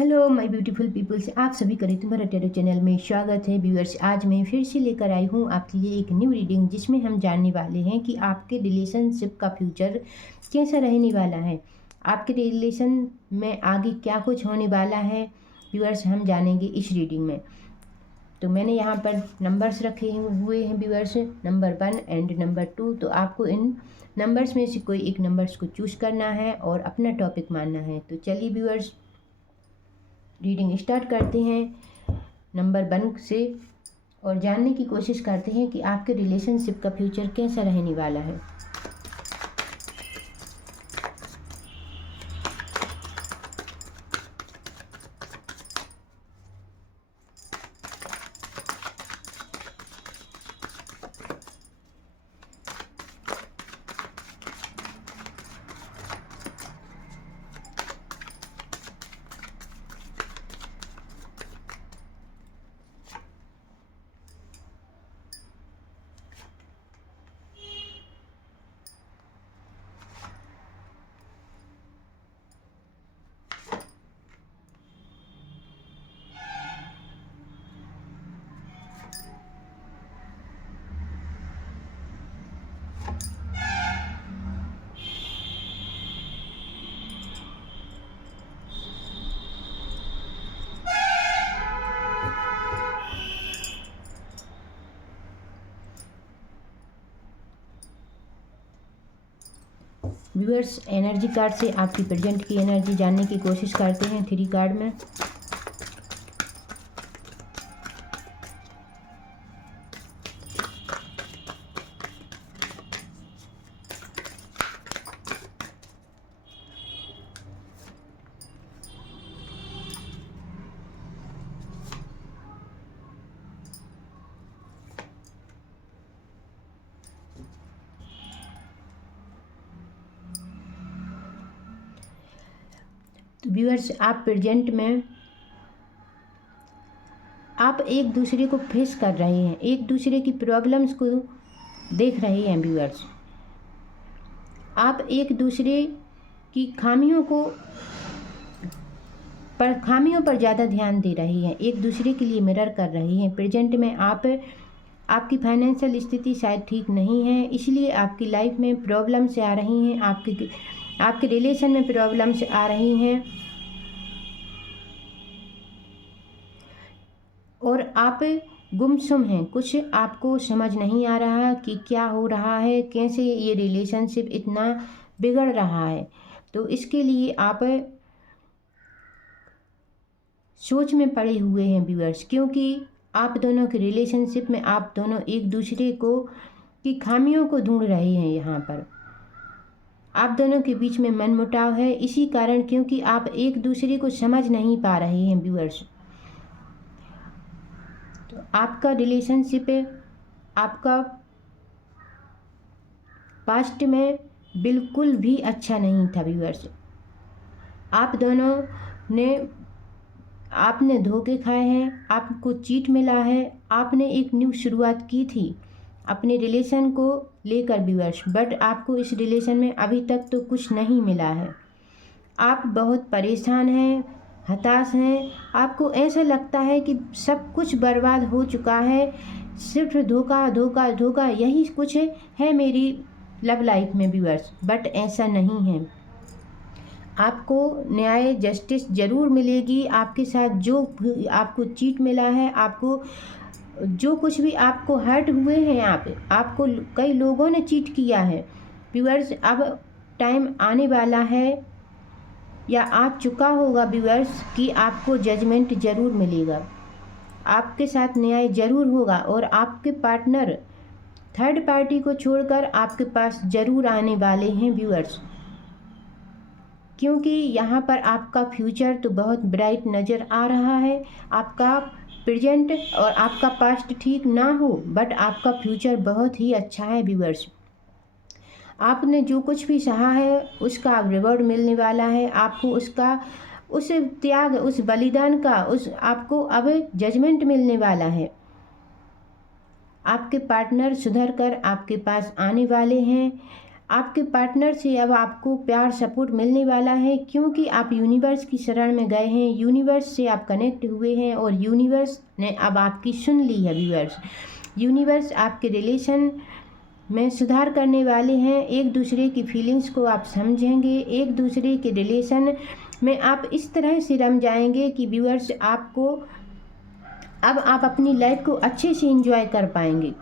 Hello my beautiful peoples, आप सभी का ऋतुभर टैरो चैनल में स्वागत है। व्यूअर्स, आज मैं फिर से लेकर आई हूँ आपके लिए एक न्यू रीडिंग, जिसमें हम जानने वाले हैं कि आपके रिलेशनशिप का फ्यूचर कैसा रहने वाला है। आपके रिलेशन में आगे क्या कुछ होने वाला है व्यूअर्स, हम जानेंगे इस रीडिंग में। तो मैंने यहाँ पर नंबर्स रखे हुए हैं व्यूअर्स, नंबर 1 एंड नंबर 2। तो आपको इन नंबर्स में से कोई एक नंबर्स को चूज करना है और अपना टॉपिक मानना है। तो चलिए व्यूअर्स, रीडिंग स्टार्ट करते हैं नंबर 1 से और जानने की कोशिश करते हैं कि आपके रिलेशनशिप का फ्यूचर कैसा रहने वाला है। व्यूअर्स, एनर्जी कार्ड से आपकी प्रेजेंट की एनर्जी जानने की कोशिश करते हैं 3 कार्ड में। तो व्यूअर्स, आप प्रेजेंट में आप एक दूसरे को फेस कर रहे हैं, एक दूसरे की प्रॉब्लम्स को देख रहे हैं। व्यूअर्स, आप एक दूसरे की खामियों पर ज़्यादा ध्यान दे रहे हैं, एक दूसरे के लिए मिरर कर रहे हैं। प्रेजेंट में आपकी फाइनेंशियल स्थिति शायद ठीक नहीं है, इसलिए आपकी लाइफ में प्रॉब्लम्स आ रही हैं, आपके रिलेशन में प्रॉब्लम्स आ रही हैं और आप गुमसुम हैं। कुछ आपको समझ नहीं आ रहा कि क्या हो रहा है, कैसे ये रिलेशनशिप इतना बिगड़ रहा है। तो इसके लिए आप सोच में पड़े हुए हैं व्यूअर्स, क्योंकि आप दोनों के रिलेशनशिप में आप दोनों एक दूसरे की खामियों को ढूंढ रहे हैं। यहाँ पर आप दोनों के बीच में मनमुटाव है, इसी कारण क्योंकि आप एक दूसरे को समझ नहीं पा रहे हैं व्यूअर्स। तो आपका रिलेशनशिप आपका पास्ट में बिल्कुल भी अच्छा नहीं था व्यूअर्स। आप दोनों ने आपने धोखे खाए हैं, आपको चीट मिला है, आपने एक न्यू शुरुआत की थी अपने रिलेशन को लेकर व्यूअर्स, बट आपको इस रिलेशन में अभी तक तो कुछ नहीं मिला है। आप बहुत परेशान हैं, हताश हैं, आपको ऐसा लगता है कि सब कुछ बर्बाद हो चुका है, सिर्फ धोखा धोखा धोखा यही कुछ है मेरी लव लाइफ में व्यूअर्स, बट ऐसा नहीं है। आपको न्याय जस्टिस ज़रूर मिलेगी। आपके साथ जो आपको चीट मिला है, आपको जो कुछ भी आपको हर्ट हुए हैं, आपको कई लोगों ने चीट किया है व्यूअर्स, अब टाइम आने वाला है या आ चुका होगा व्यूअर्स कि आपको जजमेंट ज़रूर मिलेगा, आपके साथ न्याय ज़रूर होगा और आपके पार्टनर थर्ड पार्टी को छोड़कर आपके पास ज़रूर आने वाले हैं व्यूअर्स, क्योंकि यहाँ पर आपका फ्यूचर तो बहुत ब्राइट नज़र आ रहा है। आपका प्रेजेंट और आपका पास्ट ठीक ना हो, बट आपका फ्यूचर बहुत ही अच्छा है व्यूअर्स। आपने जो कुछ भी सहा है उसका अब रिवॉर्ड मिलने वाला है। आपको उस त्याग, उस बलिदान का आपको अब जजमेंट मिलने वाला है। आपके पार्टनर सुधर कर आपके पास आने वाले हैं। आपके पार्टनर से अब आपको प्यार सपोर्ट मिलने वाला है, क्योंकि आप यूनिवर्स की शरण में गए हैं, यूनिवर्स से आप कनेक्ट हुए हैं और यूनिवर्स ने अब आपकी सुन ली है व्यूअर्स। यूनिवर्स आपके रिलेशन में सुधार करने वाले हैं, एक दूसरे की फीलिंग्स को आप समझेंगे, एक दूसरे के रिलेशन में आप इस तरह से रम जाएंगे कि व्यूअर्स आपको अब आप अपनी लाइफ को अच्छे से एंजॉय कर पाएंगे,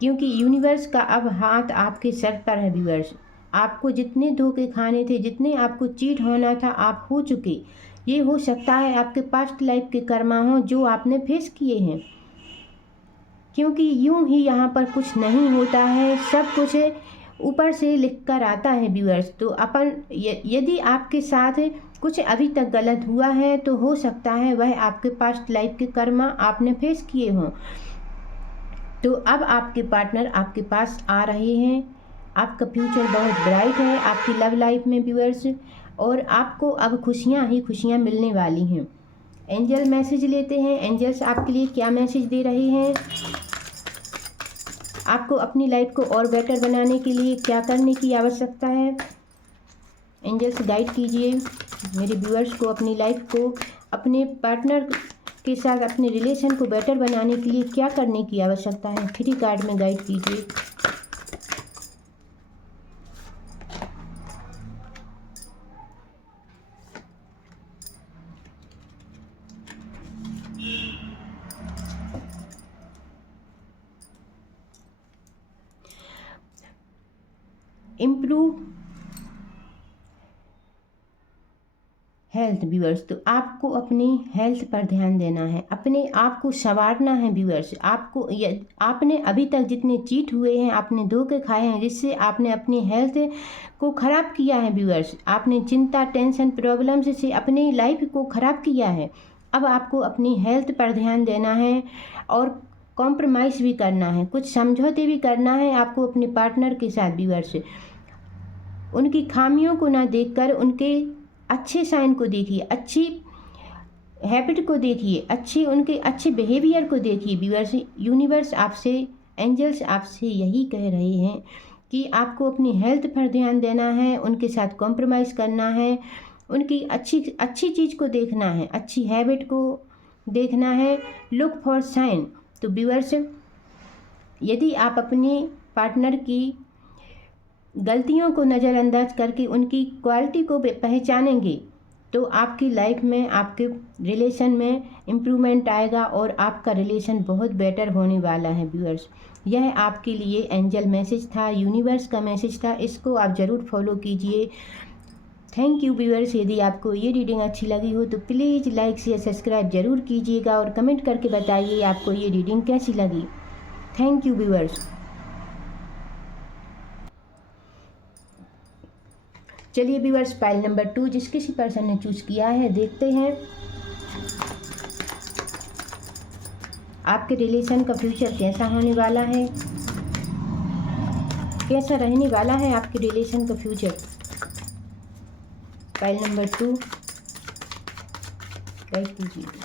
क्योंकि यूनिवर्स का अब हाथ आपके सर पर है व्यूअर्स। आपको जितने धोखे खाने थे, जितने आपको चीट होना था, आप हो चुके। ये हो सकता है आपके पास्ट लाइफ के कर्मा हों जो आपने फेस किए हैं, क्योंकि यूं ही यहाँ पर कुछ नहीं होता है, सब कुछ ऊपर से लिख कर आता है व्यूअर्स। तो अपन यदि आपके साथ कुछ अभी तक गलत हुआ है तो हो सकता है वह आपके पास्ट लाइफ के कर्मा आपने फेस किए हों। तो अब आपके पार्टनर आपके पास आ रहे हैं, आपका फ्यूचर बहुत ब्राइट है आपकी लव लाइफ में व्यूअर्स, और आपको अब खुशियाँ ही खुशियाँ मिलने वाली हैं। एंजल मैसेज लेते हैं, एंजल्स आपके लिए क्या मैसेज दे रहे हैं, आपको अपनी लाइफ को और बेटर बनाने के लिए क्या करने की आवश्यकता है। एंजल्स गाइड कीजिए मेरे व्यूअर्स को अपनी लाइफ को अपने पार्टनर के साथ अपने रिलेशन को बेटर बनाने के लिए क्या करने की आवश्यकता है। 3 कार्ड में गाइड कीजिए। इम्प्रूव हेल्थ व्यूअर्स, तो आपको अपनी हेल्थ पर ध्यान देना है, अपने आप को संवारना है व्यूअर्स। आपको आपने अभी तक जितने चीट हुए हैं, आपने धोखे खाए हैं, जिससे आपने अपनी हेल्थ को ख़राब किया है व्यूअर्स। आपने चिंता, टेंशन, प्रॉब्लम्स से अपनी लाइफ को ख़राब किया है। अब आपको अपनी हेल्थ पर ध्यान देना है और कॉम्प्रोमाइज़ भी करना है, कुछ समझौते भी करना है आपको अपने पार्टनर के साथ व्यूअर्स। उनकी खामियों को ना देखकर उनके अच्छे साइन को देखिए, अच्छी हैबिट को देखिए, उनके अच्छे बिहेवियर को देखिए व्यूअर्स। यूनिवर्स आपसे, एंजल्स आपसे यही कह रहे हैं कि आपको अपनी हेल्थ पर ध्यान देना है, उनके साथ कॉम्प्रोमाइज़ करना है, उनकी अच्छी चीज़ को देखना है, अच्छी हैबिट को देखना है। Look for sign. तो व्यूअर्स, यदि आप अपनी पार्टनर की गलतियों को नज़रअंदाज करके उनकी क्वालिटी को पहचानेंगे तो आपकी लाइफ में, आपके रिलेशन में इम्प्रूवमेंट आएगा और आपका रिलेशन बहुत बेटर होने वाला है व्यूअर्स। यह आपके लिए एंजल मैसेज था, यूनिवर्स का मैसेज था, इसको आप ज़रूर फॉलो कीजिए। Thank you viewers. यदि आपको ये रीडिंग अच्छी लगी हो तो प्लीज़ लाइक शेयर सब्सक्राइब ज़रूर कीजिएगा और कमेंट करके बताइए आपको ये रीडिंग कैसी लगी। Thank you viewers. चलिए व्यूअर्स, पाइल नंबर 2 जिस किसी पर्सन ने चूज किया है, देखते हैं आपके रिलेशन का फ्यूचर कैसा होने वाला है, कैसा रहने वाला है आपके रिलेशन का फ्यूचर। पाइल नंबर 2 गाइड कीजिए।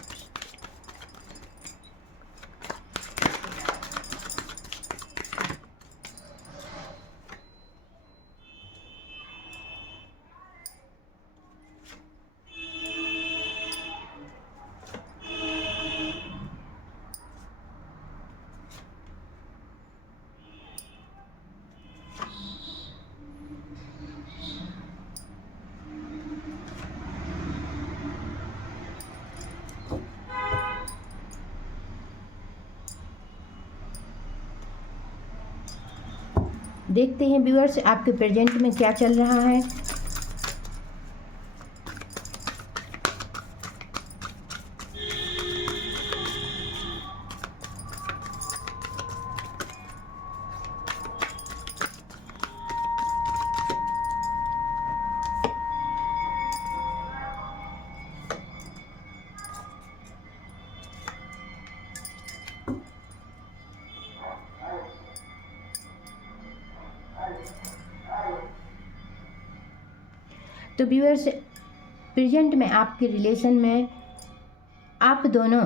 देखते हैं व्यूअर्स आपके प्रेजेंट में क्या चल रहा है। तो व्यूअर्स, प्रेजेंट में आपके रिलेशन में आप दोनों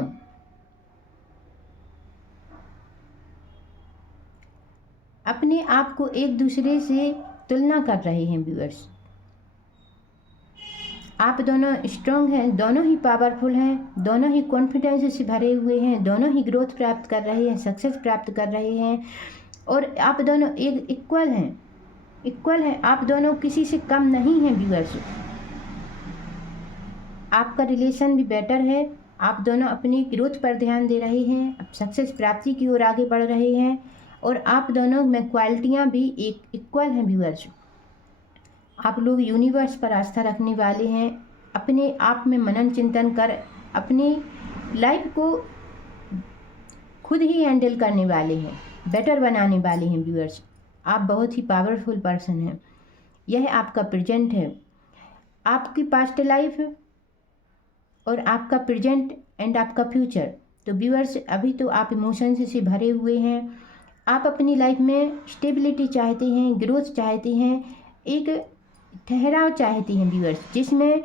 अपने आप को एक दूसरे से तुलना कर रहे हैं व्यूअर्स। आप दोनों स्ट्रॉन्ग हैं, दोनों ही पावरफुल हैं, दोनों ही कॉन्फिडेंस से भरे हुए हैं, दोनों ही ग्रोथ प्राप्त कर रहे हैं, सक्सेस प्राप्त कर रहे हैं और आप दोनों एक इक्वल हैं, आप दोनों किसी से कम नहीं हैं व्यूअर्स। आपका रिलेशन भी बेटर है, आप दोनों अपनी ग्रोथ पर ध्यान दे रहे हैं, अब सक्सेस प्राप्ति की ओर आगे बढ़ रहे हैं और आप दोनों में क्वालिटियाँ भी एक इक्वल हैं व्यूअर्स। आप लोग यूनिवर्स पर आस्था रखने वाले हैं, अपने आप में मनन चिंतन कर अपनी लाइफ को खुद ही हैंडल करने वाले हैं, बेटर बनाने वाले हैं व्यूअर्स। आप बहुत ही पावरफुल पर्सन हैं। यह आपका प्रेजेंट है, आपकी पास्ट लाइफ और आपका प्रेजेंट एंड आपका फ्यूचर। तो व्यूअर्स, अभी तो आप इमोशंस से भरे हुए हैं, आप अपनी लाइफ में स्टेबिलिटी चाहते हैं, ग्रोथ चाहते हैं, एक ठहराव चाहती हैं व्यूअर्स, जिसमें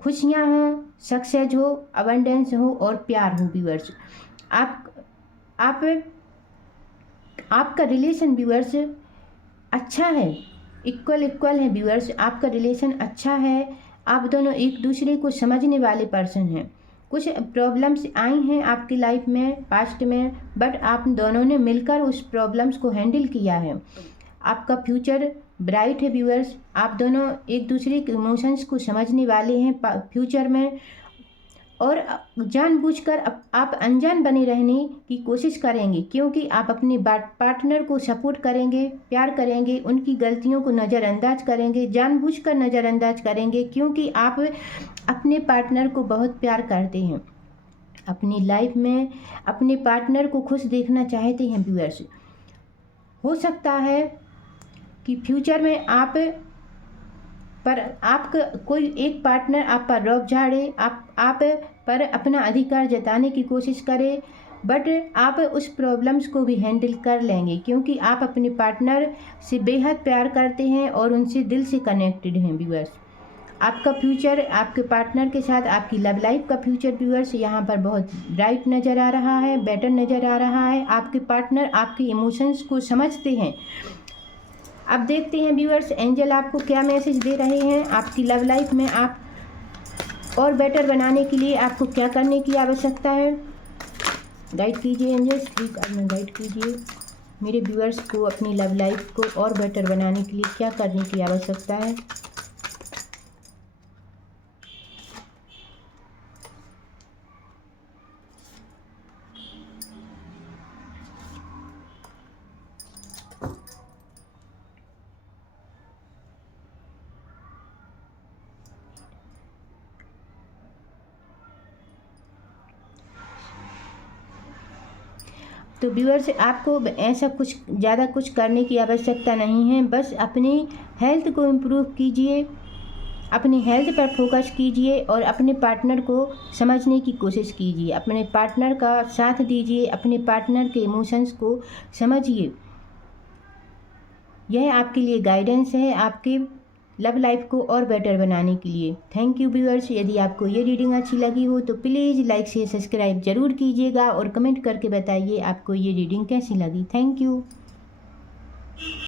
खुशियाँ हों, सक्सेस हो, अबंडेंस हो और प्यार हो व्यूअर्स। आपका रिलेशन व्यूअर्स अच्छा है, इक्वल है व्यूअर्स। आपका रिलेशन अच्छा है, आप दोनों एक दूसरे को समझने वाले पर्सन हैं। कुछ प्रॉब्लम्स आई हैं आपकी लाइफ में पास्ट में, बट आप दोनों ने मिलकर उस प्रॉब्लम्स को हैंडल किया है। आपका फ्यूचर ब्राइट है व्यूअर्स, आप दोनों एक दूसरे के इमोशंस को समझने वाले हैं फ्यूचर में और जानबूझकर आप अनजान बने रहने की कोशिश करेंगे, क्योंकि आप अपने पार्टनर को सपोर्ट करेंगे, प्यार करेंगे, उनकी गलतियों को नज़रअंदाज करेंगे, जानबूझकर नज़रअंदाज करेंगे, क्योंकि आप अपने पार्टनर को बहुत प्यार करते हैं। अपनी लाइफ में अपने पार्टनर को खुश देखना चाहते हैं व्यूअर्स। हो सकता है कि फ्यूचर में आपका कोई एक पार्टनर आप पर रौब झाड़े, आप पर अपना अधिकार जताने की कोशिश करे, बट आप उस प्रॉब्लम्स को भी हैंडल कर लेंगे, क्योंकि आप अपने पार्टनर से बेहद प्यार करते हैं और उनसे दिल से कनेक्टेड हैं व्यूअर्स। आपका फ्यूचर आपके पार्टनर के साथ, आपकी लव लाइफ का फ्यूचर व्यूअर्स यहाँ पर बहुत ब्राइट नज़र आ रहा है, बेटर नज़र आ रहा है। आपके पार्टनर आपके इमोशंस को समझते हैं। अब देखते हैं व्यूअर्स, एंजल आपको क्या मैसेज दे रहे हैं। आपकी लव लाइफ में आप और बेटर बनाने के लिए आपको क्या करने की आवश्यकता है। गाइड कीजिए एंजल्स, प्लीज आज में गाइड कीजिए मेरे व्यूअर्स को अपनी लव लाइफ को और बेटर बनाने के लिए क्या करने की आवश्यकता है। तो व्यूअर्स, आपको ऐसा कुछ ज़्यादा कुछ करने की आवश्यकता नहीं है, बस अपनी हेल्थ को इम्प्रूव कीजिए, अपनी हेल्थ पर फोकस कीजिए और अपने पार्टनर को समझने की कोशिश कीजिए, अपने पार्टनर का साथ दीजिए, अपने पार्टनर के इमोशंस को समझिए। यह आपके लिए गाइडेंस है आपके लव लाइफ को और बेटर बनाने के लिए। Thank you viewers. यदि आपको ये रीडिंग अच्छी लगी हो तो प्लीज़ लाइक शेयर सब्सक्राइब जरूर कीजिएगा और कमेंट करके बताइए आपको ये रीडिंग कैसी लगी। Thank you.